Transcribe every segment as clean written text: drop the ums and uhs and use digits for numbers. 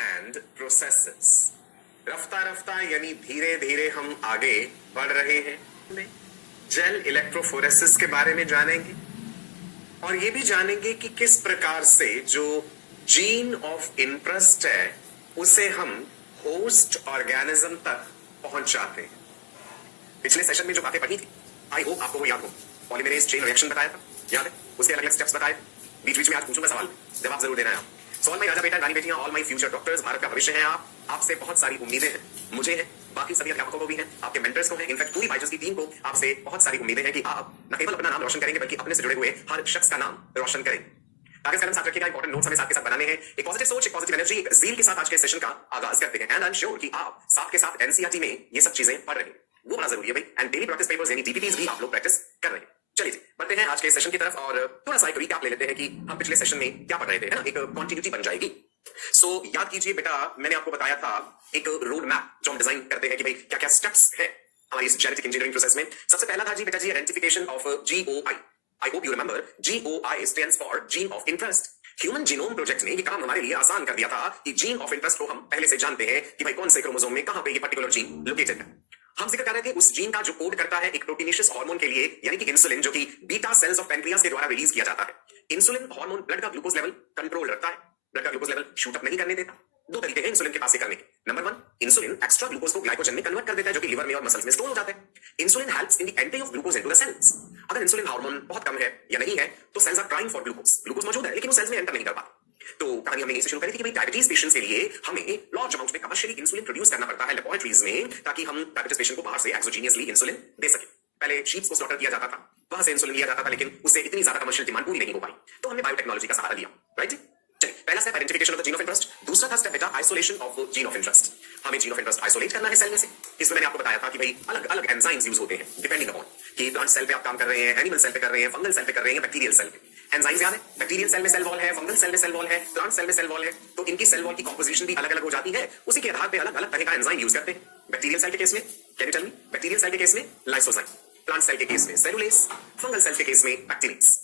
And processes. रफ्ता रफ्ता यानी धीरे धीरे हम आगे बढ़ रहे हैं। जेल इलेक्ट्रोफोरेसिस के बारे में जानेंगे और ये भी जानेंगे कि किस प्रकार से जो जीन ऑफ इंटरेस्ट है उसे हम होस्ट ऑर्गेनिज्म तक पहुंचाते हैं। पिछले सेशन में जो बातें पढ़ी थी, आई होप आपको वो याद हो। पॉलीमरेज चेन रिएक्शन बताया था, याद है? उसके अलग अलग स्टेप्स बताए। बीच बीच में आज पूछूंगा सवाल, जवाब जरूर देना है आप। सॉल्व माई राजा बेटा रानी बेटियां, all my future doctors, Bharat का भविष्य है आप। आपसे बहुत सारी उम्मीदें हैं, मुझे हैं, बाकी सभी अध्यापकों को भी हैं, आपके मेंटर्स को हैं, इनफैक्ट पूरी बाइजूस की टीम को आपसे बहुत सारी उम्मीदें हैं कि आप न केवल अपना नाम रोशन करेंगे बल्कि अपने से जुड़े हुए हर शख्स का नाम रोशन करेंगे। कागज कलम साथ रखिएगा, इंपॉर्टेंट नोट्स हमें साथ के साथ बनाने हैं। एक पॉजिटिव सोच, एक पॉजिटिव एनर्जी, एक ज़ील के साथ आज के सेशन का आगाज करते हैं। एंड आई एम श्योर कि आप साथ के साथ एनसीईआरटी में ये सब चीजें पढ़ रहे हैं, वो बड़ा जरूरी है भाई। एंड डेली प्रैक्टिस पेपर्स यानी डीपीटीज भी आप लोग प्रैक्टिस कर रहे हैं। चलिए जी, बढ़ते हैं आज के सेशन की तरफ और थोड़ा सा एक रिकैप ले लेते हैं कि हम पिछले सेशन में क्या पढ़ रहे थे, है ना? एक कंटिन्यूटी बन जाएगी। सो याद कीजिए बेटा, मैंने आपको बताया था एक रोड मैप जो हम डिजाइन करते हैं कि भाई क्या क्या स्टेप्स है हमारी इस जेनेटिक इंजीनियरिंग प्रोसेस में। सबसे पहला था जी बेटा जी identification of GOI. I hope you remember, GOI stands for gene of interest. Human genome project ने ये काम हमारे लिए आसान कर दिया था कि जीन ऑफ इंटरेस्ट को हम पहले से जानते हैं कि भाई कौन से क्रोमोसोम में कहां पे ये पर्टिकुलर जीन लोकेटेड है। हम जिक्र कर रहे थे उस जीन का जो कोड करता है एक प्रोटीनेशियस हार्मोन के लिए, यानी कि इंसुलिन, जो कि बीटा सेल्स ऑफ पेनक्रियास के द्वारा रिलीज किया जाता है। इंसुलिन हार्मोन ब्लड का ग्लूकोज लेवल कंट्रोल रखता है, ब्लड का ग्लूकोज लेवल शूट अप नहीं करने देता। दो तरीके हैं इंसुलिन के पास से करने के। Number one, insulin extra glucose को ग्लाइकोजन में कन्वर्ट कर देता है, जो कि लिवर में और मसल्स में स्टोर हो जाता है। Insulin helps in the entry of glucose into the cells. अगर इंसुलिन हार्मोन बहुत कम है या नहीं है तो cells are crying for glucose. Glucose मौजूद है लेकिन वो सेल्स में एंटर नहीं कर पाता। तो कहानी हमने इससे शुरू करी थी कि भाई डायबिटीज पेशेंट्स के लिए हमें लार्ज अमाउंट में कमर्शियली इंसुलिन प्रोड्यूस करना पड़ता है लेबोरेटरीज में, ताकि हम डायबिटीज पेशेंट को बाहर से एक्सोजीनियसली इंसुलिन दे सके। पहले शीप्स को स्लॉटर किया जाता था, वहां से इंसुलिन लिया जाता था, लेकिन उससे इतनी ज्यादा कमर्शियल डिमांड पूरी नहीं हो पाई, तो हमने बायोटेक्नोलॉजी का सहारा लिया। राइट, चलिए, पहला step identification of the gene of interest. दूसरा था स्टेप बेटा isolation of gene of interest. हमें जीन ऑफ इंटरेस्ट आइसोलेट करना है सेल में से। इसमें मैंने आपको बताया था कि भाई अलग अलग एंजाइम्स यूज होते हैं डिपेंडिंग अपॉन कि प्लांट सेल पे आप काम कर रहे हैं, एनिमल सेल पे कर रहे हैं, फंगल सेल पे कर रहे हैं, बैक्टीरियल सेल पे। एंजाइम्स याद है, बैक्टीरियल सेल में सेल वॉल है, फंगल सेल में सेल वॉल है, प्लांट सेल में सेल वॉल है, तो इनकी सेल वॉल की कंपोजिशन भी अलग अलग हो जाती है। उसी के आधार पे अलग अलग तरह का एंजाइम यूज करते हैं। बैक्टीरियल सेल के केस में can you tell me, bacterial cell के केस में लाइसोजाइम, प्लांट सेल के केस में सेलुलेज, फंगल सेल के केस में बैक्टीरियस।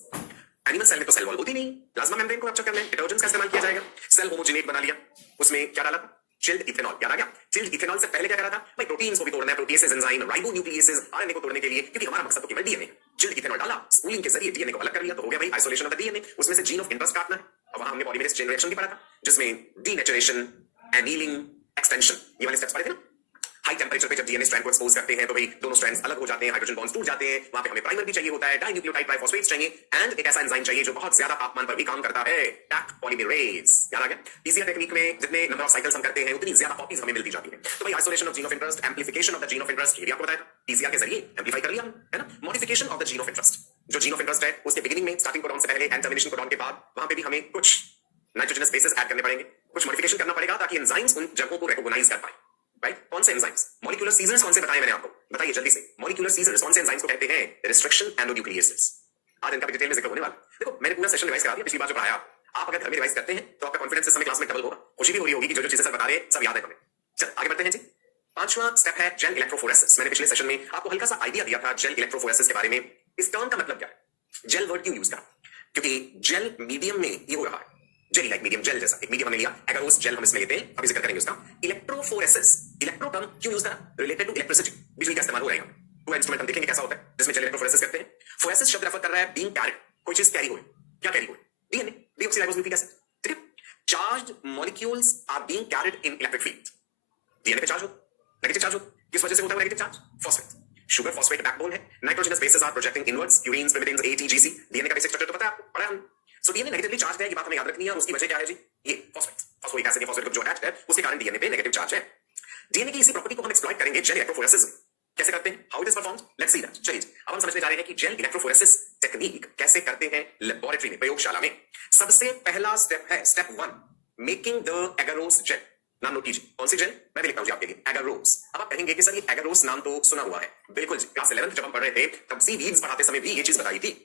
एनिमल सेल में तो सेल वॉल होती नहीं, प्लाज्मा मेम्ब्रेन को कैप्चर करने डिटर्जेंट्स का इस्तेमाल किया जाएगा। सेल होमोजेनेट बना लिया, उसमें क्या डाला था? Chilled ethanol. याद आ गया? चिल्ड इथेनॉल से पहले क्या करा था भाई? प्रोटीन्स को भी तोड़ना है, प्रोटीएसेस एंजाइम, राइबोन्यूक्लियेसेस, आरएनए को तोड़ने के लिए, क्योंकि हमारा मकसद तो केवल डीएनए। चिल्ड इथेनॉल डाला, स्पूलिंग के जरिए डीएनए को अलग कर लिया, तो हो गया भाई आइसोलेशन ऑफ द डीएनए। उसमें से जीन ऑफ इंटरेस्ट काटना है, और वहां हमने पॉलीमरेज चेन रिएक्शन भी पढ़ा था, जिसमें डीनेचुरेशन, एनीलिंग, एक्सटेंशन, ये वाले स्टेप्स पढ़े थे ना। हाई टेंपरेचर पे जब डीएनए स्ट्रैंड को एक्सपोज करते हैं तो भाई दोनों स्ट्रैंड्स अलग हो जाते हैं, हाइड्रोजन बॉन्ड्स टूट जाते हैं। वहां पे हमें प्राइमर भी चाहिए होता है, डाइन्यूक्लियोटाइड ट्राइफॉस्फेट्स चाहिए, एंड एक ऐसा एंजाइम चाहिए जो बहुत ज्यादा तापमान पर भी काम करता है, टैक पॉलीमरेज। याद आ गया? पीसीआर टेक्निक में जितने नंबर ऑफ साइकिल्स हम करते हैं उतनी ज्यादा कॉपीज हमें मिलती जाती है। तो भाई isolation of gene of interest, amplification of the gene of interest, ये भी आपको बताया था, पीसीआर के जरिए एम्प्लीफाई कर लिया हम, है ना। Modification of the gene of interest, जो जीन ऑफ इंटरेस्ट है उसके बिगिनिंग में स्टार्टिंग कोडॉन से पहले एंड टर्मिनेशन कोडॉन के बाद वहां पे भी हमें कुछ नाइट्रोजनस बेसेस ऐड करने पड़ेंगे, कुछ मॉडिफिकेशन करना पड़ेगा ताकि एंजाइम्स उन जगहों को रिकॉग्नाइज कर पाए। राइट, कौन से एंजाइम्स? मॉलिक्यूलर सीजर्स कौन से बताए मैंने आपको? बताइए जल्दी से, मॉलिक्यूलर सीजर्स कौन से एंजाइम्स को कहते हैं? रिस्ट्रिक्शन एंडोन्यूक्लियेसेस। आज इनका भी डिटेल में जिक्र होने वाला। देखो, मैंने पूरा सेशन रिवाइज करा दिया पिछली बार जो पढ़ाया। आप अगर घर में रिवाइज करते हैं तो आपका कॉन्फिडेंस इस समय क्लास में डबल होगा। खुशी भी हो रही होगी कि जो जो चीजें सर बता रहे हैं सब याद है हमें। चल आगे बढ़ते हैं जी। पांचवा स्टेप है जेल इलेक्ट्रोफोरेसिस। मैंने पिछले सेशन में आपको हल्का सा आइडिया दिया था जेल इलेक्ट्रोफोरेसिस के बारे में। इस टर्म का मतलब क्या है? जेल वर्ड क्यों यूज करा? क्योंकि जेल मीडियम में ये हो रहा है, जेली लाइक मीडियम, जेल जैसा एक मीडियम हमने लिया, एगारोस जेल हम इसमें लेते हैं, अभी जिक्र करेंगे उसका। इलेक्ट्रोफोरेसिस, इलेक्ट्रो टर्म क्यों यूज करा? रिलेटेड टू इलेक्ट्रिसिटी, बिजली का इस्तेमाल हो रहा है। टू इंस्ट्रूमेंट हम देखेंगे कैसा होता है जिसमें जेल इलेक्ट्रोफोरेसिस करते हैं। फोरेसिस शब्द रेफर कर रहा है बीइंग कैरिड, कोई चीज कैरी हुई। क्या कैरी हुई? DNA, deoxyribonucleic acid. ठीक है, charged molecules are being carried in electric field. DNA पे चार्ज हो, नेगेटिव चार्ज हो, किस वजह से होता है negative charge? Phosphate, sugar phosphate backbone है, nitrogenous bases are projecting inwards, purines, pyrimidines, ATGC. DNA का बेसिक स्ट्रक्चर तो पता है आपको, पढ़ा है हमने। सो डीएनए नेगेटिवली चार्ज है, ये बात हमें याद रखनी है। उसकी वजह क्या है जी? ये phosphate, phosphoric acid, phosphate group जो अटैच्ड है उसके कारण डीएनए पे नेगेटिव चार्ज है। डीएनए की इसी प्रॉपर्टी को हम एक्सप्लॉइट करेंगे जेल इलेक्ट्रोफोरेसिस। कैसे करते हैं? How it is performed? Let's see that. चलिए अब हम समझने जा रहे हैं कि जेल इलेक्ट्रोफोरेसिस टेक्निक कैसे करते हैं लेबोरेटरी में, प्रयोगशाला में। सबसे पहला स्टेप है step 1, making the agarose gel. नाम नोट कीजिए, कौन सी जेल? मैं भी लिखता हूं जी आपके लिए, एगारोस। अब आप कहेंगे कि सर ये एगारोस नाम तो सुना हुआ है। बिल्कुल जी, क्लास 11 जब हम पढ़ रहे थे तब सीवीड्स पढ़ाते समय भी ये चीज बताई थी।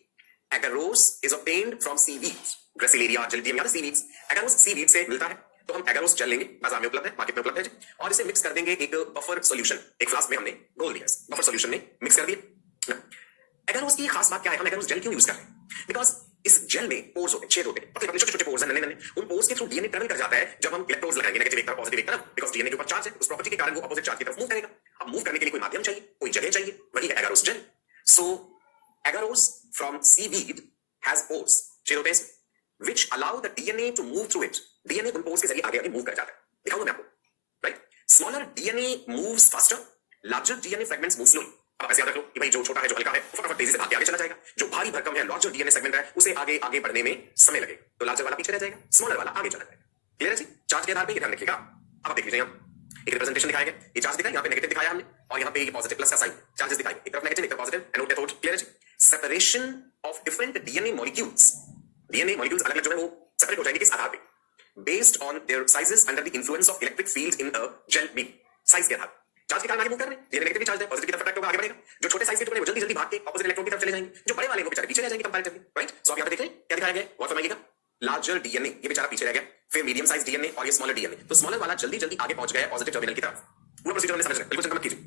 Agarose is obtained from seaweeds, gracilaria, gelidium, यानी सीवीड्स। एगारोस सीवीड से मिलता है, तो हम एगारोस जेल लेंगे, बाजार में उपलब्ध है, मार्केट में उपलब्ध है जी, और इसे मिक्स कर देंगे एक बफर सॉल्यूशन। एक फ्लास्क में हमने घोल दिया, बफर सॉल्यूशन में मिक्स कर दिया। एगारोस की खास बात क्या है? हम एगारोस जेल क्यों यूज कर रहे हैं? बिकॉज इस जेल में पोर्स होते हैं, छेद होते हैं, पतले पतले छोटे छोटे पोर्स हैं, नन्हे नन्हे। उन पोर्स के थ्रू डीएनए ट्रैवल कर जाता है जब हम इलेक्ट्रोड्स लगाएंगे नेगेटिव एक तरफ पॉजिटिव एक तरफ, बिकॉज़ डीएनए के ऊपर चार्ज है, उस प्रॉपर्टी के कारण वो अपोजिट चार्ज की तरफ मूव करेगा। अब मूव करने के लिए कोई माध्यम चाहिए, कोई जगह चाहिए, वही है agarose gel. So agarose from seaweed has pores, छेद होते हैं which allow the DNA to move through it. DNA उन पोर्स के जरिए आगे आगे मूव कर जाता है। दिखाऊंगा मैं आपको, right? Smaller DNA moves faster, larger DNA fragments move slowly. अब ऐसे याद रखो कि भाई जो छोटा है, जो हल्का है, फटाफट तेजी से भाग के आगे चला जाएगा। जो भारी भरकम है, लार्जर डीएनए सेगमेंट है, उसे आगे आगे बढ़ने में समय लगेगा। तो लार्जर वाला पीछे रह जाएगा, स्मॉलर वाला आगे चला जाएगा। क्लियर है जी? चार्ज के आधार पे ये ध्यान रखिएगा। अब देख लीजिए, यहाँ एक रिप्रेजेंटेशन दिखाया गया, ये चार्ज दिखा, यहाँ पे नेगेटिव दिखाया हमने, और यहाँ पे ये पॉजिटिव प्लस का साइन, चार्जेस दिखाई, एक तरफ नेगेटिव एक तरफ पॉजिटिव, एनोड कैथोड। क्लियर है जी? Separation of different DNA molecules, DNA molecules अलग अलग जो है वो सेपरेट हो जाएंगे किस आधार पे? Based on their sizes under the influence of electric field in a gel beam. Size के आधार चार्ज के कारण आगे मूव कर रहे हैं, डीएनए नेगेटिव चार्ज है, पॉजिटिव की तरफ अट्रैक्ट होगा, आगे बढ़ेगा। जो छोटे साइज के टुकड़े वो जल्दी जल्दी भाग के ऑपोजिट इलेक्ट्रॉन की तरफ चले जाएंगे, जो बड़े वाले वो बेचारे पीछे रह जाएंगे कंपैरेटिवली, राइट? सो आप यहां पे देख रहे हैं क्या दिखाया गया है, और फरमाइएगा। लार्जर डीएनए ये बेचारा पीछे रह गया, फिर मीडियम साइज डीएनए और ये स्मॉलर डीएनए। तो स्मॉलर वाला जल्दी जल्दी आगे पहुंच गया है पॉजिटिव टर्मिनल की तरफ। पूरा प्रोसीजर हमने समझ लिया, बिल्कुल चिंता मत कीजिए।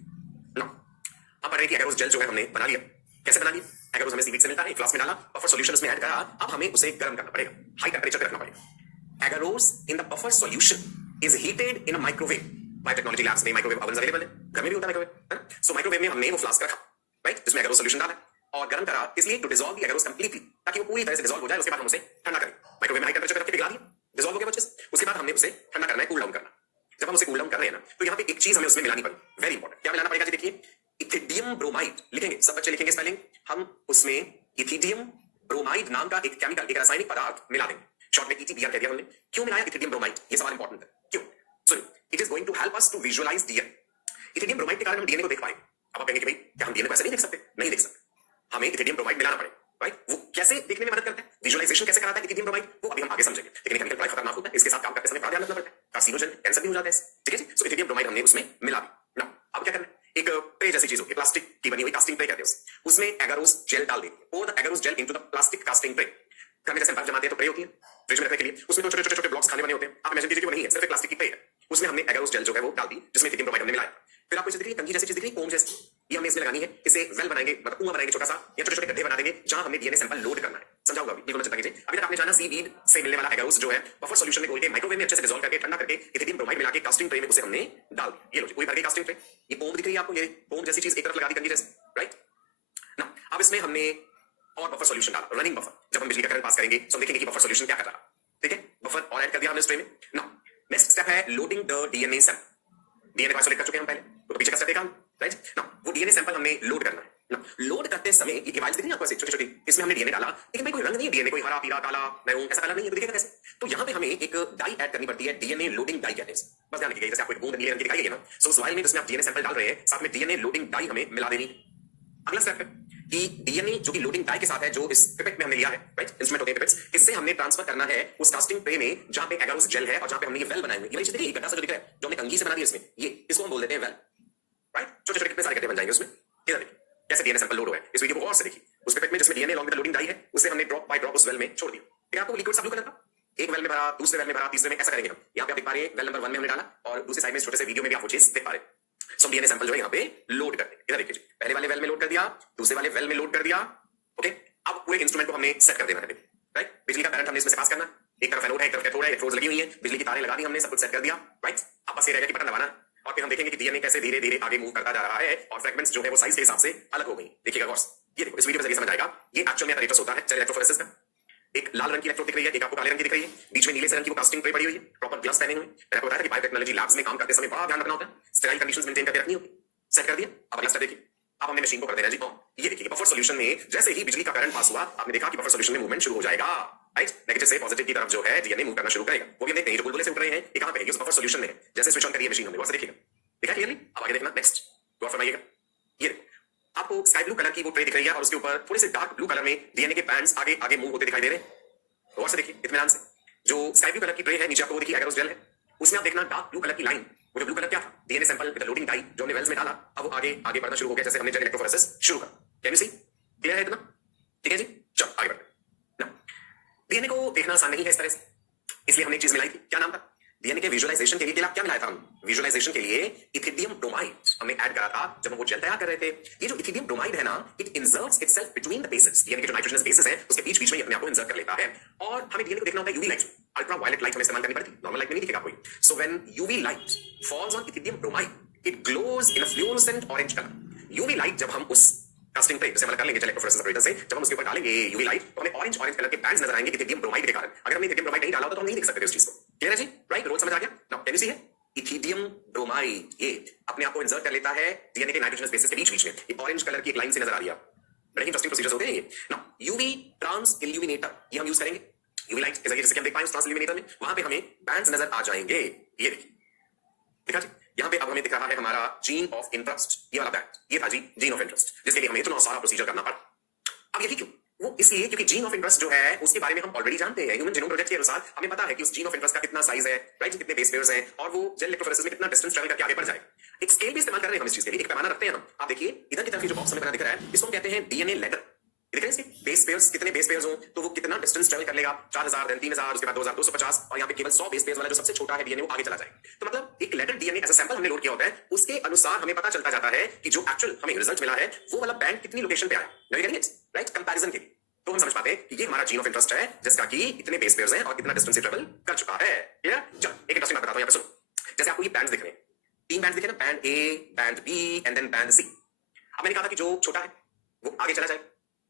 नो, अब पढ़ रहे हैं कि एगारोस जेल जो है हमने बना लिया। कैसे बना लिया? एगारोस हमें सीवीड से मिलता है, एक फ्लास्क में डाला, बफर सॉल्यूशन उसमें ऐड करा, अब हमें उसे गर्म करना पड़ेगा, हाई टेंपरेचर पे रखना पड़ेगा। Agarose in the buffer solution is heated in a microwave. Biotechnology labs में माइक्रोवेव ओवन्स अवेलेबल है, घर में भी होता है माइक्रोवेव, है ना? सो माइक्रोवेव में हमने वो फ्लास्क रखा, राइट, जिसमें एगारोस सॉल्यूशन डाला और गर्म करा, इसलिए to dissolve the agarose completely, ताकि वो पूरी तरह से डिसॉल्व हो जाए। उसके बाद हम उसे ठंडा करें, माइक्रोवेव में हाई टेंपरेचर रख के पिघला दिया, डिसॉल्व हो गया बच्चे। उसके बाद हमने उसे ठंडा करना है, कूल डाउन करना। जब हम उसे कूल डाउन कर रहे हैं ना, तो यहाँ पे एक चीज हमें उसमें मिलानी पड़ी, वेरी इंपॉर्टेंट। क्या मिलाना पड़ेगा जी? देखिए, इथिडियम ब्रोमाइड लिखेंगे, सब बच्चे लिखेंगे स्पेलिंग। हम उसमें इथिडियम ब्रोमाइड नाम का एक केमिकल, एक रासायनिक पदार्थ मिला देंगे, शॉर्ट में ETBR कह दिया हमने। क्यों मिलाया इथिडियम ब्रोमाइड? ये सवाल इंपॉर्टेंट है। क्यों? सुनिए, it is going to help us to visualize DNA. Ethidium bromide के कारण हम डीएनए को देख पाएंगे। अब आप कहेंगे कि भाई क्या हम डीएनए को ऐसे नहीं देख सकते? नहीं देख सकते, हमें इथिडियम ब्रोमाइड मिलाना पड़ेगा, राइट? वो कैसे देखने में मदद करता है, विजुअलाइजेशन कैसे कराता है इथिडियम ब्रोमाइड, वो अभी हम आगे समझेंगे। लेकिन केमिकल बड़ा खतरनाक होता है, इसके साथ काम करते समय बड़ा ध्यान रखना पड़ता है, कार्सिनोजन, कैंसर भी हो जाता है, ठीक है जी? सो इथिडियम ब्रोमाइड हमने उसमें मिला दी। नाउ अब क्या करना है? एक ट्रे जैसी चीज होगी, प्लास्टिक की बनी हुई, कास्टिंग ट्रे कहते हैं उसे, उसमें एगारोस जेल डाल देंगे, और the agarose gel into the plastic casting tray. घर में जैसे बर्फ जमाते हैं तो ट्रे होती है फ्रिज में रखने के लिए, उसमें तो छोटे छोटे छोटे ब्लॉक्स खाने बने होते हैं। आप इमेजिन कीजिए कि वो नहीं है, सिर्फ एक प्लास्टिक की ट्रे है, उसमें हमने एगारोस जेल जो है वो डाल दी, जिसमें इथिडियम ब्रोमाइड हमने मिलाया। फिर आपको इसे दिख रही है कंघी जैसी चीज दिख रही है, कोम जैसी, ये हमने इसमें लगानी है। इसे वेल बनाएंगे, मतलब कुआं बनाएंगे छोटा सा, या छोटे छोटे गड्ढे बना देंगे जहां हमने डीएनए सैंपल लोड करना है। समझाऊंगा अभी, बिल्कुल चिंता कीजिए। अभी तक आपने जाना सीवीड से मिलने वाला एगारोस जो है बफर सॉल्यूशन में घोल के माइक्रोवेव में अच्छे से डिसॉल्व करके ठंडा करके इथिडियम ब्रोमाइड मिला के कास्टिंग ट्रे में उसे हमने डाल दिया। ये लो जी, पूरी भर के कास्टिंग ट्रे। ये कोम दिख रही है आपको, ये कोम जैसी चीज एक तरफ लगा दी कंघी जैसी, राइट ना? अब इसमें हमने और बफर सॉल्यूशन डाला, रनिंग बफर। जब हम बिजली का करंट पास करेंगे तो हम देखेंगे कि बफर सॉल्यूशन क्या कर रहा है, ठीक है? बफर और ऐड कर दिया हमने इस ट्रे में। नाउ नेक्स्ट स्टेप है loading the DNA sample. DNA को आइसोलेट कर चुके हैं हम पहले, तो पीछे का स्टेप देखा हम, राइट ना? वो डीएनए सैंपल हमने लोड करना है ना। लोड करते समय ये डिवाइस दिख रही है आपको ऐसे छोटी छोटी, इसमें हमने डीएनए डाला, लेकिन भाई कोई रंग नहीं है डीएनए, कोई हरा पीला काला मैरून ऐसा कलर नहीं है, तो दिखेगा कैसे? तो यहाँ पे हमें एक डाई ऐड करनी पड़ती है, डीएनए लोडिंग डाई कहते हैं। बस ध्यान रखिएगा, जैसे आपको एक बूंद नीले रंग की दिखाई गई ना, सो उस वाइल में जिसमें आप डीएनए सैंपल डाल रहे हैं, साथ में डीएनए लोडिंग डाई हमें मिला देनी है। अगला स्टेप है कि डीएनए जो कि लोडिंग डाई के साथ है, जो इस पिपेट में हमने लिया है, राइट, इंस्ट्रूमेंट होते हैं पिपेट्स, इससे हमने ट्रांसफर करना है उस कास्टिंग ट्रे में जहां पे एगारोस जेल है और जहां पे हमने ये वेल बनाए हुए। ये वाली चीज देखिए, गड्ढा सा जो दिख रहा है, जो हमने कंघी से बना दिया इसमें, ये इसको हम बोल देते हैं वेल, राइट? छोटे छोटे कितने सारे गड्ढे बन जाएंगे उसमें। इधर देखिए कैसे डीएनए सैंपल लोड हुआ है, इस वीडियो को और से देखिए। उस पिपेट में जिसमें DNA long with loading dye है, उसे हमने ड्रॉप बाय ड्रॉप उस वेल में छोड़ दिया। फिर आपको लिक्विड सा ब्लू कलर का एक वेल में भरा, दूसरे वेल में भरा, तीसरे में, ऐसा करेंगे हम। यहाँ पे आप देख पा रहे हैं वेल नंबर 1 में हमने डाला, और दूसरी साइड में छोटे से वीडियो में भी आप वो चीज देख पा रहे हैं। सो डीएनए सैंपल जो है यहाँ पे लोड करते हैं। इधर देखिए, पहले वाले वेल में लोड कर दिया, दूसरे वाले वेल में लोड कर दिया, ओके? अब पूरे इंस्ट्रूमेंट को हमने सेट कर देना है, राइट? बिजली का करंट हमने इसमें से पास करना, एक तरफ एनोड है, एक तरफ कैथोड है, इलेक्ट्रोड्स लगी हुई है, बिजली की तारें लगा दी हमने, सब कुछ सेट कर दिया, राइट? अब बस ये रहेगा कि बटन दबाना, और फिर हम देखेंगे कि डीएनए कैसे धीरे धीरे आगे मूव करता जा रहा है, और फ्रेगमेंट्स जो है वो साइज के हिसाब से अलग हो गई। देखिएगा गौर से, ये देखो, इस वीडियो में जरिए समझ आएगा। ये एक्चुअल में apparatus होता है जेल इलेक्ट्रोफोरेसिस का। एक लाल रंग की इलेक्ट्रोड दिख रही है, एक आपको काले रंग की दिख रही है, बीच में नीले से रंग की वो कास्टिंग ट्रे पड़ी हुई है, प्रॉपर ग्लास पहने हुए। मैंने आपको बताया कि बायोटेक्नोलॉजी लैब्स में काम करते समय बड़ा ध्यान रखना होता है, स्टेराइल कंडीशंस मेंटेन करके रखनी होती है। सेट कर दिया, अब अगला स्टेप देखिए। अब हमने मशीन को कर देना जी ऑन। ये देखिए बफर सॉल्यूशन में जैसे ही बिजली का करंट पास हुआ, आपने देखा कि बफर सॉल्यूशन में मूवमेंट शुरू हो जाएगा, राइट? नेगेटिव से पॉजिटिव की तरफ जो है डीएनए मूव करना शुरू करेगा। वो भी देखते हैं जो बुलबुले से उठ रहे हैं, ये कहां पे है? ये बफर सॉल्यूशन में है। जैसे स्विच ऑन करिए मशीन, हमने वैसे देखिएगा, देखा क्लियरली? अब आगे देखना, नेक्स्ट गौर फरमाइएगा। ये देखो, आपको स्काई ब्लू कलर की वो ट्रे दिख रही है, और उसके ऊपर थोड़े से डार्क ब्लू कलर में डीएनए के बैंड्स आगे आगे मूव होते दिखाई दे रहे हैं। गौर से देखिए इत्मीनान से। जो स्काई ब्लू कलर की ट्रे है, नीचे आपको वो देखिए एगारोस जेल है, उसमें आप देखना डार्क ब्लू कलर की लाइन, वो जो ब्लू कलर क्या था? DNA sample with loading dye जो हमने वेल्स में डाला, अब वो आगे आगे बढ़ना शुरू हो गया, जैसे हमने जेल इलेक्ट्रोफोरेसिस शुरू कर। Can you see? क्लियर है इतना? ठीक है जी, चलो आगे बढ़ते हैं। डीएनए को देखना आसान नहीं है इस तरह से, इसलिए हमने एक चीज मिलाई थी, क्या नाम था? डीएनए के विजुअलाइजेशन के लिए क्या मिलाया था हम? विजुअलाइजेशन के लिए इथिडियम ब्रोमाइड हमने ऐड करा था जब हम वो जेल तैयार कर रहे थे। ये जो इथिडियम ब्रोमाइड है ना, it inserts itself between the bases. DNA के जो नाइट्रोजनस बेसेस हैं उसके बीच बीच में ये अपने आप को इंसर्ट कर लेता है। और हमें डीएनए को देखना होता है UV light, ultraviolet light हमें इस्तेमाल करनी पड़ती, नॉर्मल लाइट में नहीं दिखेगा कोई। So when UV light falls on ethidium bromide, it glows in a fluorescent orange colour. UV light जब हम उस कास्टिंग पे जैसे हम कर लेंगे जेल इलेक्ट्रोफोरेसिस ऑपरेटर से, जब हम उसके ऊपर डालेंगे यूवी लाइट तो हमें ऑरेंज कलर के बैंड्स नजर आएंगे इथिडियम ब्रोमाइड के कारण। अगर हमने इथिडियम ब्रोमाइड नहीं डाला होता तो हम नहीं देख सकते थे उस चीज को। क्लियर है जी? राइट, रोल समझ आ गया? नाउ कैन यू सी है इथिडियम ब्रोमाइड, ये अपने आप को इंसर्ट कर लेता है डीएनए के नाइट्रोजनस बेसिस के बीच बीच में। ये ऑरेंज कलर की एक लाइन से नजर आ रही है। बड़े इंटरेस्टिंग प्रोसीजर्स होते हैं ये। नाउ यूवी ट्रांस इल्यूमिनेटर ये हम यूज करेंगे। यूवी लाइट जैसे कि हम देख पाए उस ट्रांस इल्यूमिनेटर में, वहां पे हमें बैंड्स नजर आ जाएंगे। ये देखिए, दिखा जी? यहाँ पे अब हमें दिख रहा है हमारा जीन ऑफ इंटरेस्ट, ये वाला बैंड, ये था जी जीन ऑफ इंटरेस्ट, जिसके लिए हमें इतना सारा प्रोसीजर करना पड़ा। अब यही क्यों? वो इसलिए क्योंकि जीन ऑफ इंटरेस्ट जो है उसके बारे में हम ऑलरेडी जानते हैं। ह्यूमन जीनोम प्रोजेक्ट के अनुसार हमें पता है कि उस जीन ऑफ इंटरेस्ट का कितना साइज है, राइट, कितने बेस पेयर्स हैं, और वो जेल इलेक्ट्रोफोरेसिस में कितना डिस्टेंस ट्रैवल करके आगे बढ़ जाएगा। एक स्केल भी इस्तेमाल कर रहे हैं हम इस चीज के लिए, एक पैमाना रखते हैं हम। आप देखिए इधर की तरफ जो बॉक्स हमें बना दिख रहा है इसको हम कहते हैं डीएनए लेटर। देख रहे हैं इसके बेस पेयर्स, कितने बेस पेयर्स हो तो वो कितना डिस्टेंस ट्रैवल कर लेगा, 4000, देन 3000, उसके बाद 2250, और यहाँ पे केवल 100 बेस पेयर्स वाला जो सबसे छोटा है डीएनए वो आगे चला जाएगा। तो मतलब एक ladder DNA as a sample हमने लोड किया होता है, उसके अनुसार हमें पता चलता जाता है कि जो एक्चुअल हमें रिजल्ट मिला है वो वाला बैंड कितनी लोकेशन पे आया। राइट, कंपैरिजन के लिए तो हम समझ पाते हैं कि ये हमारा जीन ऑफ इंटरेस्ट है जिसका कि इतने बेस पेयर्स हैं और कितना डिस्टेंस ट्रैवल कर चुका है। क्लियर? चलो एक इंटरेस्टिंग बात बताता हूं, यहाँ पे सुनो। जैसे आपको ये बैंड्स दिख रहे हैं, 3 बैंड्स दिखे ना, band A, band B and then band C. अब मैंने कहा था कि जो छोटा है वो आगे चला जाएगा,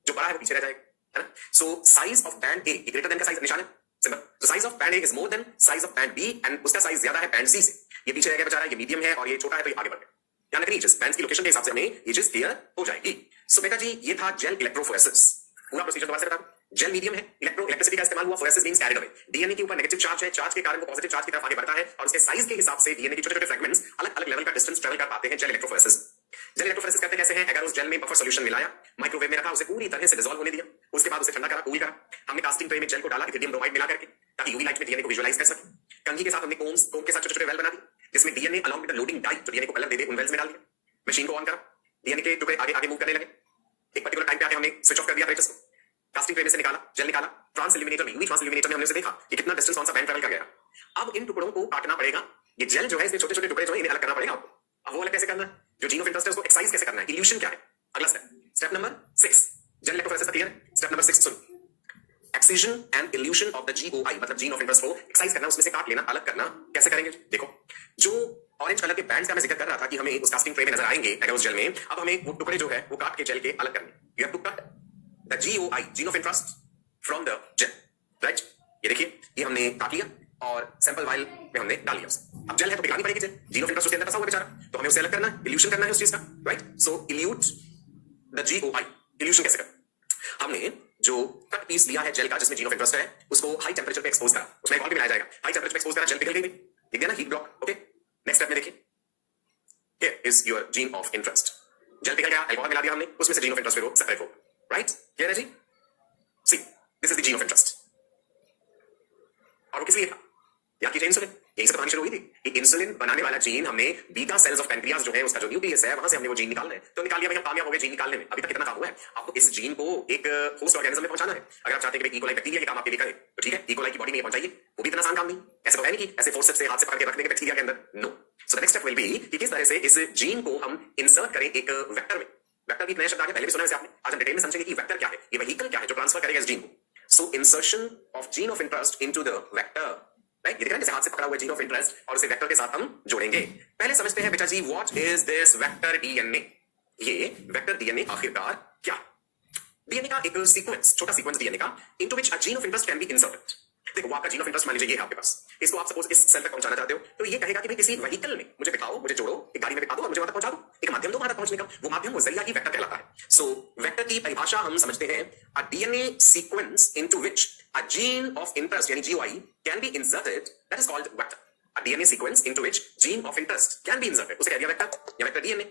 जो बड़ा है वो पीछे रह जाएगा, है ना? So size of band A greater than का साइज निशान है, simple. The size of band A is more than size of band B, and उसका साइज ज्यादा है बैंड सी से। ये पीछे रह गया बेचारा, ये मीडियम है और ये छोटा है तो ये आगे बढ़ गया। ध्यान रखिए जिस बैंड्स की लोकेशन के हिसाब से हमें ये चीज क्लियर हो जाएगी। सो बेटा जी ये था जेल इलेक्ट्रोफोरेसिस। पूरा प्रोसीजर दोबारा से बता दूं। जेल मीडियम है, इलेक्ट्रिसिटी का इस्तेमाल हुआ, phoresis means carried away. DNA के ऊपर नेगेटिव चार्ज है, चार्ज के कारण वो पॉजिटिव चार्ज की तरफ आगे बढ़ता है और उसके साइज के हिसाब से डीएनए के छोटे छोटे फ्रेगमेंट्स अलग अलग लेवल का डिस्टेंस ट्रैवल कर पाते हैं जेल इलेक्ट्रोफोरेसिस। जेल इलेक्ट्रोफोरेसिस करते कैसे हैं? अगर उस जेल में बफर सॉल्यूशन मिलाया, माइक्रोवेव में रखा, उसे पूरी तरह से डिसॉल्व होने दिया, उसके बाद उसे ठंडा करा, कूल करा, हमने कास्टिंग ट्रे में जेल को डाला इथिडियम ब्रोमाइड मिला करके, ताकि यूवी लाइट में डीएनए को विजुअलाइज कर सके। कंघी के साथ हमने कोम के साथ छोटे छोटे वेल बना दिए जिसमें DNA along with the loading dye जो डीएनए को कलर दे दे उन वेल्स में डाल दिया। मशीन को ऑन करा, डीएनए के टुकड़े आगे आगे मूव करने लगे। एक पर्टिकुलर टाइम पे आके हमने स्विच ऑफ कर दिया apparatus को, कास्टिंग ट्रे में से निकाला, जेल निकाला, ट्रांस इल्यूमिनेटर में, यूवी ट्रांस इल्यूमिनेटर में हमने उसे देखा कि कितना डिस्टेंस कौन सा बैंड ट्रैवल कर गया। अब इन टुकड़ों को काटना पड़ेगा। ये जेल जो है इसमें छोटे छोटे टुकड़े जो है इन्हें अलग करना पड़ेगा आपको। अब वो अलग कैसे करना है? जो जीन ऑफ इंटरेस्ट है उसको एक्सरसाइज कैसे करना है, इल्यूशन क्या है, अगला step, step number 6। Gel electrophoresis clear है? स्टेप नंबर 6 सुन, excision and elution of the GOI, मतलब जीन ऑफ इंटरेस्ट को एक्सरसाइज करना, उसमें से काट लेना, अलग करना। कैसे करेंगे? देखो जो ऑरेंज कलर के बैंड्स का मैं जिक्र कर रहा था कि हमें उस कास्टिंग ट्रे में नजर आएंगे अगर उस जेल में, अब हमें वो टुकड़े जो है वो काट के जेल के अलग करने। You have to cut the GOI, gene of interest, from the gel. Right, ये देखिए ये हमने काट लिया और सैंपल वाइल में हमने डाल लिया उसे। अब जेल है तो पिघलानी पड़ेगी जेल, जीन ऑफ इंटरेस्ट उसके अंदर फंसा हुआ बेचारा, तो हमें उसे अलग करना है, इल्यूशन करना है उस चीज का। Right, so elute the GOI, evolution कैसे करना? हमने जो कट पीस लिया है जेल का जिसमें जीन ऑफ इंटरेस्ट है उसको हाई टेंपरेचर पे एक्सपोज करा, उसमें एक और भी मिलाया जाएगा, हाई टेंपरेचर पे एक्सपोज करा, जेल पिघल गई, दिख गया ना heat block. Okay, next step में देखिए, here is your gene of interest, gel पिघल गया, अल्कोहल मिला दिया हमने, उसमें से जीन ऑफ इंटरेस्ट फिर वो सेपरेट हो। राइट, क्लियर है जी? See this is the gene of interest. और वो किस लिए था? याद कीजिए इंसुलिन, यही से बतानी शुरू हुई थी कि इंसुलिन बनाने वाला जीन हमने बीटा सेल्स ऑफ पैंक्रियाज जो है उसका जो न्यूक्लियस है वहां से हमने वो जीन निकालना है, तो निकाल लिया भाई, हम कामयाब हो गए जीन निकालने में। अभी तक कितना काम हुआ है? आपको इस जीन को एक होस्ट ऑर्गेनिज्म में पहुंचाना है। अगर आप चाहते हैं कि इकोलाई बैक्टीरिया के काम आपके लिए करे तो ठीक है, इकोलाई की बॉडी में पहुंचाइए, वो भी इतना आसान काम नहीं। ऐसे तो है नहीं कि ऐसे फोर्सेप्स से हाथ से पकड़ के रख देंगे बैक्टीरिया के अंदर, no. So the next step will be कि किस तरह से इस जीन को हम इंसर्ट करें एक वेक्टर में। वेक्टर की नया शब्द आ गया, पहले भी सुना है आपने, आज हम डिटेल में समझेंगे कि वेक्टर क्या है, ये व्हीकल क्या है जो ट्रांसफर करेगा इस जीन को। So insertion of gene of interest into the vector. Right, ये दिख रहा है जैसे हाथ से पकड़ा हुआ जीन ऑफ इंटरेस्ट और उसे वेक्टर के साथ हम जोड़ेंगे। पहले समझते हैं बेटा जी what is this vector DNA. ये वेक्टर डीएनए आखिरकार क्या? डीएनए का एक सीक्वेंस, छोटा सीक्वेंस डीएनए का, into which a gene of interest can be inserted. देखो वो आपका जीन ऑफ इंटरेस्ट मान लीजिए ये है आपके पास, इसको आप सपोज इस सेल तक पहुंचाना चाहते हो तो ये कहेगा कि भाई किसी व्हीकल में मुझे बिठाओ, मुझे जोड़ो, एक गाड़ी में बिठा दो और मुझे वहां तक पहुंचा दो। एक माध्यम दो वहां तक पहुंचने का, वो माध्यम, वो जरिया ही वेक्टर कहलाता है। सो वेक्टर की परिभाषा हम समझते हैं, a DNA sequence into which a gene of interest यानी GOI can be inserted, that is called vector. A DNA sequence into which gene of interest can be inserted, उसे कह दिया वेक्टर या vector DNA.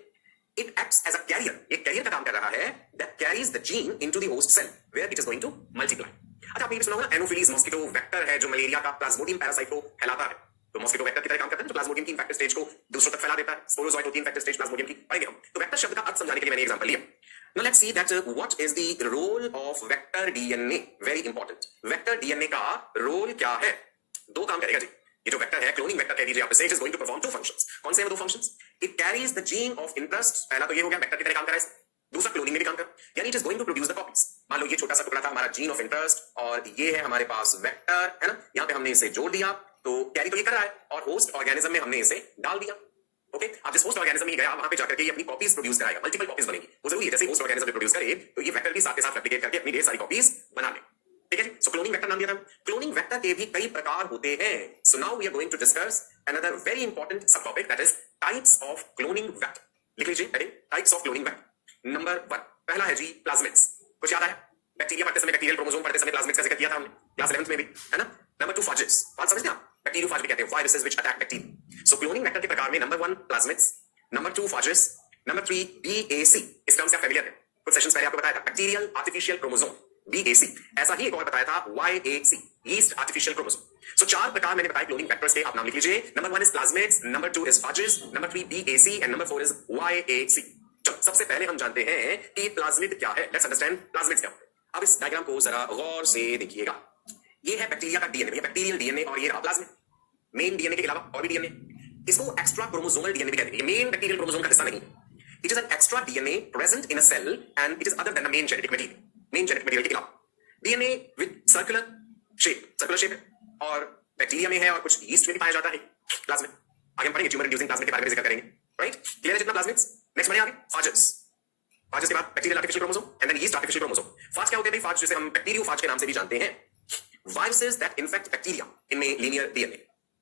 It acts as a carrier, एक carrier का काम कर रहा है, that carries the gene into the host cell where it is going to multiply। अच्छा आपने ये सुना होगा ना, एनोफिलीज मॉस्किटो वेक्टर है जो मलेरिया का प्लाज्मोडियम पैरासाइट को फैलाता है। तो मॉस्किटो वेक्टर की तरह काम करता है जो प्लाज्मोडियम की इन्फेक्टेड स्टेज को दूसरों तक फैला देता है। स्पोरोजोइट होती है इन्फेक्टेड स्टेज प्लाज्मोडियम की, पढ़ेंगे हम। तो वेक्टर शब्द का अर्थ समझाने के लिए मैंने एग्जांपल लिया। Now let's see that what is the role of vector DNA, very important। Vector DNA का रोल क्या है? दो काम करेगा जी। ये जो वेक्टर है, क्लोनिंग वेक्टर कह दीजिए आप इसे, it is going to perform two functions. कौन से हैं वो दो functions? It carries the gene of interest, पहला तो ये हो गया वेक्टर की तरह काम कर रहा है, दूसरा क्लोनिंग में भी काम कर, यानी it is going to produce the copies. मान लो ये छोटा सा टुकड़ा था हमारा जीन ऑफ इंटरेस्ट और ये है हमारे पास वेक्टर, है ना, यहां पे हमने इसे जोड़ दिया तो कैरी तो ये कर रहा है और होस्ट ऑर्गेनिज्म में हमने इसे डाल दिया। ओके, अब जिस होस्ट ऑर्गेनिज्म में गया वहां पे जाकर के ये अपनी कॉपीज प्रोड्यूस कराएगा, मल्टीपल कॉपीज बनेगी। वो जरूरी है जैसे होस्ट ऑर्गेनिज्म प्रोड्यूस करे तो ये वेक्टर के साथ रेप्लिकेट करके अपनी ढेर सारी कॉपीज बना ले। ठीक है जी, सो क्लोनिंग वेक्टर नाम दिया था। क्लोनिंग वेक्टर के भी कई प्रकार होते हैं। So now we are going to discuss another very important sub topic, that is types of cloning vector. लिख लीजिए heading, types of cloning vector. Number 1 पहला है जी प्लाज्मिड्स। कुछ याद है? बैक्टीरिया पढ़ते समय, बैक्टीरियल क्रोमोसोम पढ़ते समय प्लाज्मिड्स का जिक्र किया था हमने क्लास 11th में भी, है ना। नंबर 2 फाजेस, बात समझते हैं आप? बैक्टीरियोफाज भी कहते हैं, viruses which attack bacteria. So cloning vector के प्रकार में number 1 plasmids, number 2 phages, number 3 BAC। इस टर्म से आप फेमिलियर हैं, कुछ सेशंस पहले आपको बताया था, बैक्टीरियल आर्टिफिशियल क्रोमोसोम BAC। ऐसा ही एक और बताया था YAC, यीस्ट आर्टिफिशियल क्रोमोसोम। सो 4 प्रकार मैंने बताया क्लोनिंग वेक्टर्स के, आप नाम लिख लीजिए। Number 1 is plasmids, number 2 is phages, number 3 BAC and number 4 is YAC। चलो सबसे पहले हम जानते हैं कि प्लाज्मिड क्या है। लेट्स अंडरस्टैंड प्लाज्मिड्स क्या होते हैं। अब इस डायग्राम को जरा गौर से देखिएगा। ये है बैक्टीरिया का डीएनए, ये बैक्टीरियल डीएनए और ये रहा प्लाज्मिड। मेन डीएनए के अलावा और भी डीएनए, इसको एक्स्ट्रा क्रोमोसोमल डीएनए भी कहते हैं। ये मेन बैक्टीरियल क्रोमोसोम का हिस्सा नहीं है। It is an extra DNA present in a cell and it is other than the main genetic material. Main genetic material के अलावा डीएनए विद सर्कुलर शेप है और बैक्टीरिया में है और कुछ यीस्ट में भी पाया जाता है प्लाज्मिड। आगे हम पढ़ेंगे ट्यूमर इंड्यूसिंग प्लाज्मिड के बारे में जिक्र करेंगे, राइट। क्लियर है जितना प्लाज्मिड्स। नेक्स्ट बढ़े आगे, फाजेस। फाजेस के बाद bacterial artificial chromosome and then yeast artificial chromosome. Phage क्या होते हैं भाई? फाज जिसे हम बैक्टीरियोफाज के नाम से भी जानते हैं, वायरसेस दैट इन्फेक्ट बैक्टीरिया, इनमें लीनियर डीएनए,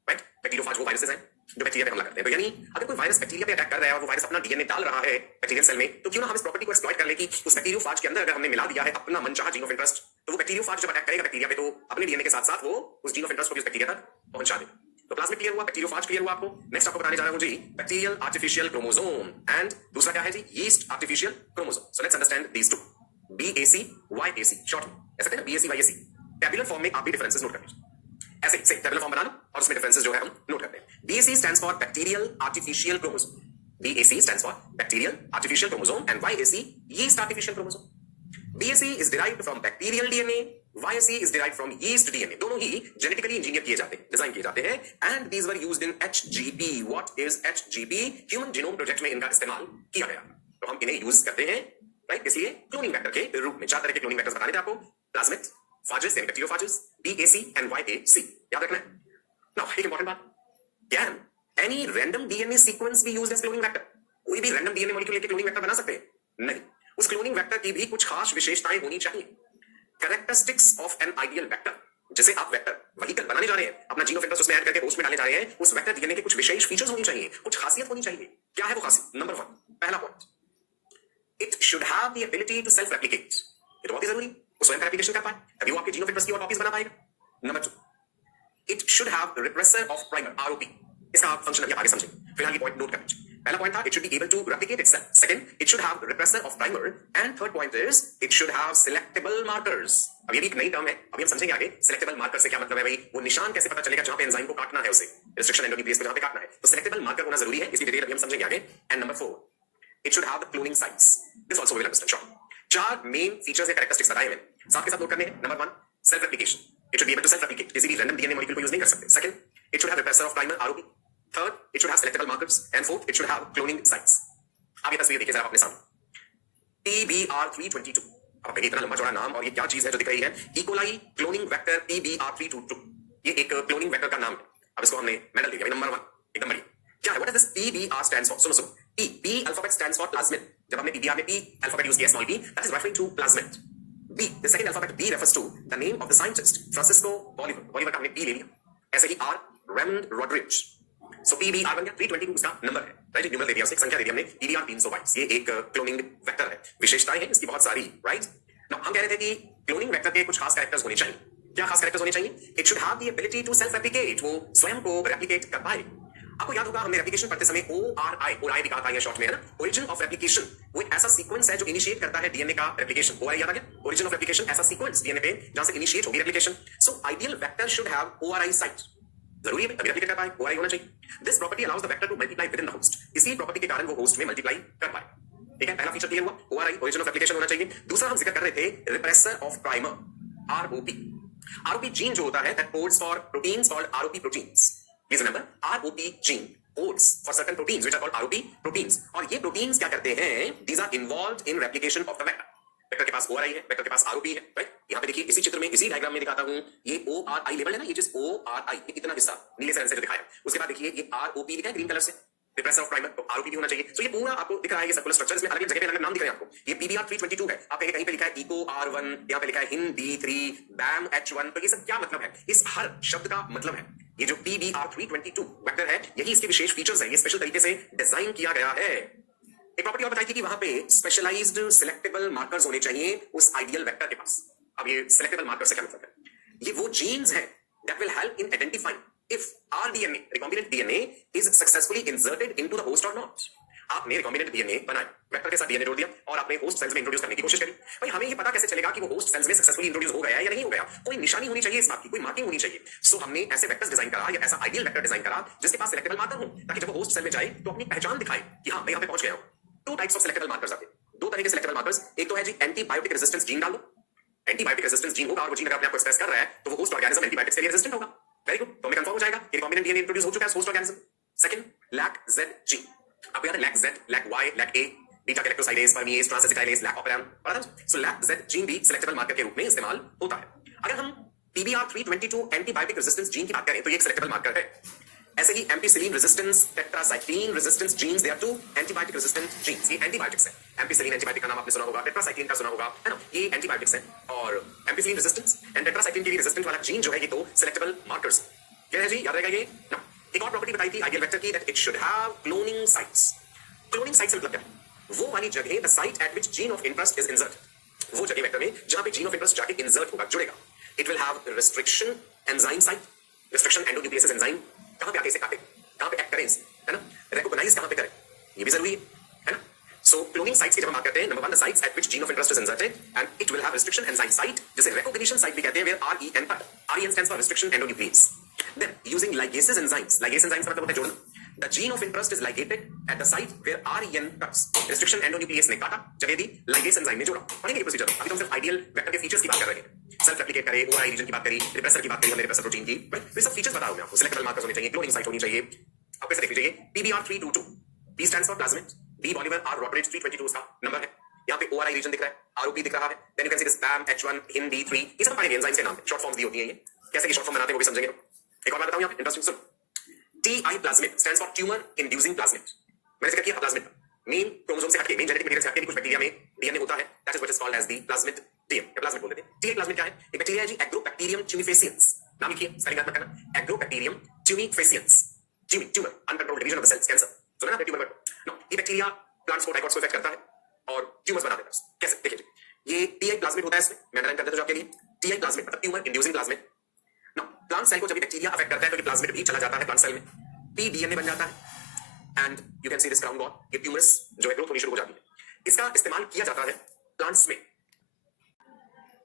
राइट। बैक्टीरियोफाज वो वायरसेस हैं जो बैक्टीरिया पे हमला करते हैं। तो यानी अगर कोई वायरस बैक्टीरिया पे अटैक कर रहा है और वो वायरस अपना डीएनए डाल रहा है बैक्टीरियल सेल में, तो क्यों ना हम इस प्रॉपर्टी को एक्सप्लॉइट कर ले कि उस बैक्टीरियोफाज के अंदर अगर हमने मिला दिया है अपना मनचाहा जीन ऑफ इंटरेस्ट, तो वो बैक्टीरियोफाज जब अटैक करेगा बैक्टीरिया पे तो अपने डीएनए के साथ साथ वो उस जीन ऑफ इंटरेस्ट को भी उस बैक्टीरिया तक पहुंचा देगा। तो प्लाज्मिड क्लियर हुआ, बैक्टीरियोफाज क्लियर हुआ आपको। नेक्स्ट आपको बताने जा रहा हूं जी बैक्टीरियल आर्टिफिशियल क्रोमोसोम एंड दूसरा क्या है जी? Yeast artificial chromosome. So let's understand these two, BAC YAC short में ऐसे कहते हैं BAC YAC। टेबुलर फॉर्म में आप भी डिफरेंसेस नोट कर लीजिए, ऐसे से टेबुलर फॉर्म बना लो और उसमें डिफरेंसेस जो है हम नोट करते हैं। BAC stands for bacterial artificial chromosome, BAC stands for bacterial artificial chromosome and YAC yeast artificial chromosome. BAC is derived from bacterial DNA, YAC is derived from yeast DNA। दोनों ही genetically engineer किए जाते हैं, design किए जाते हैं and these were used in HGP। What is HGP? Human genome project में इनका इस्तेमाल किया गया, तो हम इन्हें यूज करते हैं, राइट। इसलिए क्लोनिंग वेक्टर के रूप में 4 तरह के क्लोनिंग वेक्टर्स बताने थे आपको, प्लाज्मिड्स, फाजेस यानी बैक्टीरियोफाजेस, BAC एंड YAC, याद रखना है। नाउ एक इंपॉर्टेंट बात, can any random DNA sequence be used as cloning vector? कोई भी रैंडम डीएनए मॉलिक्यूल लेके क्लोनिंग वेक्टर बना सकते हैं? नहीं, उस क्लोनिंग वेक्टर की भी कुछ खास विशेषताएं होनी चाहिए। Characteristics of an ideal vector, जैसे आप वेक्टर व्हीकल बनाने जा रहे हैं, अपना जीन ऑफ इंटरेस्ट उसमें ऐड करके होस्ट में डालने जा रहे हैं, उस वेक्टर डीएनए के कुछ विशेष फीचर्स होनी चाहिए, कुछ खासियत होनी चाहिए। क्या है वो खासियत? नंबर 1 पहला point, it should have the ability to self replicate. ये तो बहुत ही जरूरी, वो स्वयं रेप्लिकेशन कर पाए, तभी वो आपके जीन ऑफ इंटरेस्ट की और कॉपीज बना पाएगा। Number 2, it should have repressor of primer, ROP। इसका फंक्शन अभी आगे समझेंगे, फिलहाल ये पॉइंट नोट कर लीजिए। पहला पॉइंट था it should be able to replicate itself, second it should have repressor of primer and third point is it should have selectable markers. अब ये भी एक नई टर्म है, अभी हम समझेंगे आगे। सिलेक्टेबल मार्कर से क्या मतलब है भाई? वो निशान कैसे पता चलेगा जहां पे एंजाइम को काटना है, उसे रिस्ट्रिक्शन एंडोन्यूक्लियस को जहां पे काटना है, तो सिलेक्टेबल मार्कर होना जरूरी है, इसकी डिटेल अभी हम समझेंगे आगे। And number 4, it should have the cloning sites, this also we will understand short. 4 main features या कैरेक्टरिस्टिक्स बताए हैं, साथ के साथ नोट करने हैं। Number 1 self replication, it should be able to self replicate, किसी भी रैंडम डीएनए मॉलिक्यूल को यूज नहीं कर सकते। Second, it should have repressor of primer, ROP। Third, it should have selectable markers and fourth, it should have cloning sites. आप ये तस्वीर देखिए जरा अपने सामने, PBR322। अब देखिए इतना लंबा चौड़ा नाम और ये क्या चीज है जो दिख रही है? E coli cloning vector PBR322। ये एक क्लोनिंग वेक्टर का नाम है। अब इसको हमने मेडल दे दिया नंबर 1, एकदम बढ़िया। क्या है? What is this PBR stands for? सुनो, P alphabet stands for plasmid. जब हमने PBR में P अल्फाबेट यूज किया, small p, that is referring to plasmid. B, the second alphabet B refers to the name of the scientist Francisco Bolivar। Bolivar का हमने P ले लिया। ऐसे ही R, Raymond Rodriguez। So PBR बन गया 322 उसका number है, राइट। न्यूमरल दे दिया, उसने संख्या दे दी हमने PBR 322। ये एक क्लोनिंग वेक्टर है, विशेषताएं हैं इसकी बहुत सारी, राइट। नाउ हम कह रहे थे कि क्लोनिंग वेक्टर के कुछ खास कैरेक्टर्स होने चाहिए। क्या खास कैरेक्टर्स होने चाहिए? It should have the ability to self replicate, वो स्वयं को रेप्लिकेट कर पाए। आपको याद होगा हमने रेप्लिकेशन पढ़ते समय ORI भी कहा था, ये शॉर्ट में है ना, ओरिजिन ऑफ रेप्लिकेशन। वो एक ऐसा सीक्वेंस है जो इनिशिएट करता है डीएनए का रेप्लिकेशन। ORI याद आ गया? ओरिजिन ऑफ रेप्लिकेशन, ऐसा सीक्वेंस डीएनए पे जहां से इनिशिएट होगी replication. So ideal vector should have ORI site, जरूरी है तभी रेप्लिकेट कर पाए, ORI होना चाहिए। This property allows the vector to multiply with in the host, इसी प्रॉपर्टी के कारण वो होस्ट में मल्टीप्लाई कर पाए। ठीक है, पहला फीचर क्लियर हुआ, ORI ओरिजिन ऑफ रेप्लिकेशन होना चाहिए। दूसरा हम जिक्र कर रहे थे repressor of primer, ROP। ROP gene जो होता है that codes for proteins called ROP proteins. Please remember ROP gene codes for certain proteins which are called ROP proteins, और ये प्रोटीन्स क्या करते हैं, these are involved in replication of the vector. Vector के पास ओआरआई है, vector के पास ROP है, राइट। यहां पे देखिए इसी चित्र में, इसी डायग्राम में दिखाता हूं, ये ओआरआई लेवल है ना, ये जिस ओआरआई इतना हिस्सा नीले से जो दिखाया, उसके बाद देखिए ये आरओपी लिखा है ग्रीन कलर से, रिप्रेसर ऑफ प्राइमर, तो आरओपी भी होना चाहिए। तो ये पूरा आपको दिख रहा है, ये सर्कुलर स्ट्रक्चर, इसमें अलग जगह पे अलग नाम दिख रहे हैं आपको। ये पीबीआर 322 है, आप कहीं पे लिखा है इको R1, यहां पे लिखा है हिंद D3, बैम H1, तो ये सब क्या मतलब है, इस हर शब्द का मतलब है। ये जो पीबीआर 322 वेक्टर है, यही इसके विशेष फीचर्स है, ये स्पेशल तरीके से डिजाइन किया गया है। एक प्रॉपर्टी और बताई थी कि वहां पे स्पेशलाइज्ड सिलेक्टेबल मार्कर्स होने चाहिए उस आइडियल वेक्टर के पास। अब ये सिलेक्टेबल मार्कर से क्या मतलब है, ये वो जीन्स हैं that will help in identifying if our DNA, recombinant DNA, is successfully inserted into the host or not. आपने recombinant DNA बनाया, वेक्टर के साथ DNA जोड़ दिया और आपने होस्ट सेल्स में इंट्रोड्यूस करने की कोशिश करी। भाई हमें ये पता कैसे चलेगा कि वो होस्ट सेल्स में सक्सेसफुली इंट्रोड्यूस हो गया या नहीं हो गया, कोई निशानी होनी चाहिए इस बात की, कोई मार्किंग होनी चाहिए। सो हमने ऐसे वेक्टर्स डिजाइन करा या ऐसा आइडियल वेक्टर डिजाइन करा जिसके पास सिलेक्टेबल मार्कर हो, ताकि जब वो होस्ट सेल में जाए तो अपनी पहचान दिखाए कि हाँ मैं यहाँ पे पहुंच गया हूँ। Two types of selectable markers आते हैं, दो तरह के सिलेक्टेबल मार्कर्स। एक तो है जी एंटीबायोटिक रेजिस्टेंस जीन डाल दो, एंटीबायोटिक रेजिस्टेंस जीन होगा और वो जीन अगर अपने आप को एक्सप्रेस कर रहा है तो वो होस्ट ऑर्गेनिज्म एंटीबायोटिक्स के लिए रेजिस्टेंट होगा। वेरी गुड, तो हमें कंफर्म हो जाएगा कि रिकॉम्बिनेंट डीएनए इंट्रोड्यूस हो चुका है host organism. Second, lac Z gene, आपको याद है lac Z, lac Y, lac A, beta galactosidase, permease, transacetylase, lac operon, पता है। सो लैक जेड जीन भी सिलेक्टेबल मार्कर के रूप में इस्तेमाल होता है। अगर हम पीबीआर 322 एंटीबायोटिक रेजिस्टेंस जीन की बात करें तो ये एक सिलेक्टेबल मार्कर है। ऐसे ही ampicillin resistance, tetracycline resistance genes, they are two antibiotic resistant genes, ये एंटीबायोटिक्स है। एम्पिसिलिन एंटीबायोटिक का नाम आपने सुना होगा, टेट्रासाइक्लिन का सुना होगा, है ना, ये एंटीबायोटिक्स है। और एम्पिसिलिन रेजिस्टेंस एंड टेट्रासाइक्लिन के लिए रेजिस्टेंट वाला जीन जो है, ये दो सिलेक्टेबल मार्कर्स। क्या है जी, याद रहेगा ये ना। एक और प्रॉपर्टी बताई थी आइडियल वेक्टर की, that it should have cloning sites. Cloning sites मतलब क्या है, वो वाली जगह, the site eight which gene of interest is inserted, वो जगह वेक्टर में जहां पे जीन ऑफ इंटरेस्ट जाके इंसर्ट होगा, जुड़ेगा। It will have restriction enzyme site, restriction endonuclease enzyme, कहां पे आके इसे काटे, कहां पे एक्ट करें, है ना, रिकॉग्नाइज कहां पे करें, ये भी जरूरी है ना। सो क्लोनिंग साइट्स की जब हम बात करते हैं, number 1 the sites at which gene of interest is inserted and it will have restriction enzyme site, जिसे रिकॉग्निशन साइट भी कहते हैं, वेयर REN पर, REN stands for restriction endonuclease. Then using ligases enzymes, ligase enzymes का मतलब होता है जोड़ना, the gene of interest is ligated at the site where REN touches, restriction endonuclease ने काटा, जगह दी, ligase एंजाइम ने जोड़ा। पढ़ेंगे ये प्रोसीजर, अभी तो हम सिर्फ आइडियल वेक्टर के फीचर्स की बात कर रहे हैं। सेल्फ रेप्लिकेट करे, ओआरआई रीजन की बात करी, रिप्रेसर की बात करी हमने, रिप्रेसर प्रोटीन की, ये सब फीचर्स बता रहा हूं मैं आपको। सिलेक्टेबल मार्कर्स होने चाहिए, क्लोनिंग साइट होनी चाहिए। आप कैसे देख लीजिए, PBR 322, P stands for plasmid, B Bolivar, R रॉटरेज, 322 उसका नंबर है। यहाँ पे ओआरआई रीजन दिख रहा है, आरओपी दिख रहा है, then you can see this Bam H1, Hind D3, ये सब पढ़ेंगे एंजाइम्स के नाम पे, शॉर्ट फॉर्म्स दी होती हैं ये, कैसे की शॉर्ट फॉर्म बनाते हैं वो भी समझेंगे। एक और बात बताऊं यहाँ पे, interesting soon, TI plasmid stands for tumour inducing plasmid. मैंने जिक्र किया प्लाज्मिड, मेन क्रोमोसोम से हटके, मेन जेनेटिक मटेरियल से हटके भी कुछ बैक्टीरिया में डीएनए होता है, that is what is called as the plasmid DNA, या प्लाज्मिड बोल देते हैं। TI प्लाज्मिड क्या है, एक बैक्टीरिया है जी, एग्रोबैक्टीरियम ट्यूमिफेसियंस, नाम लिखिए, स्पेलिंग याद मत करना, Agrobacterium tumefaciens, tumour uncontrolled division of the cells, cancer, सुना ना आपने ट्यूमर वर्ड। नो, ये बैक्टीरिया प्लांट्स को, डाइकोट्स को इफेक्ट करता है और ट्यूमर्स बना देता है। कैसे, देखिए ये TI प्लाज्मिड होता है, इसमें मैं अंडरलाइन कर देता हूं आपके लिए, TI प्लाज्मिड मतलब tumour inducing plasmid. No, plant cell को जब बैक्टीरिया अफेक्ट करता है तो ये प्लाज्मिड भी चला जाता है प्लांट सेल में, pDNA बन जाता है and you can see this crown ball, ये ट्यूमर्स जो है ग्रोथ होनी शुरू हो जाती है। इसका इस्तेमाल किया जाता है प्लांट्स में,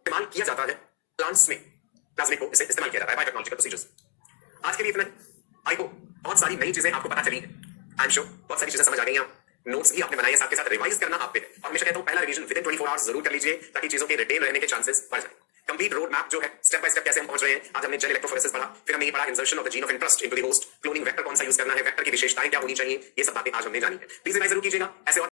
इस्तेमाल किया जाता है प्लांट्स में, प्लाज्मिड को इसे इस्तेमाल किया जाता है बायोटेक्नोलॉजिकल प्रोसीजर्स। आज के लिए इतना, आई होप बहुत सारी नई चीजें आपको पता चली है, आई एम श्योर बहुत सारी चीजें समझ आ गई हैं, नोट्स भी आपने बनाए, साथ के साथ रिवाइज करना आप पे है। और हमेशा कहता हूं पहला रिवीजन विद इन 24 आवर्स जरूर कर लीजिए, ताकि चीजों के रिटेन रहने के चांसेस बढ़ जाए। कंप्लीट रोड मैप जो है, स्टेप बाय स्टेप कैसे हम पहुंच रहे हैं। आज हमने जेल इलेक्ट्रोफोरेसिस पढ़ा, फिर हमने ये पढ़ा insertion of the gene of interest into the host, cloning vector कौन सा यूज करना है, वेक्टर की विशेषताएं क्या होनी चाहिए, ये सब बातें आज हमने जानी है। प्लीज रिवाइज जरूर कीजिएगा। ऐसे और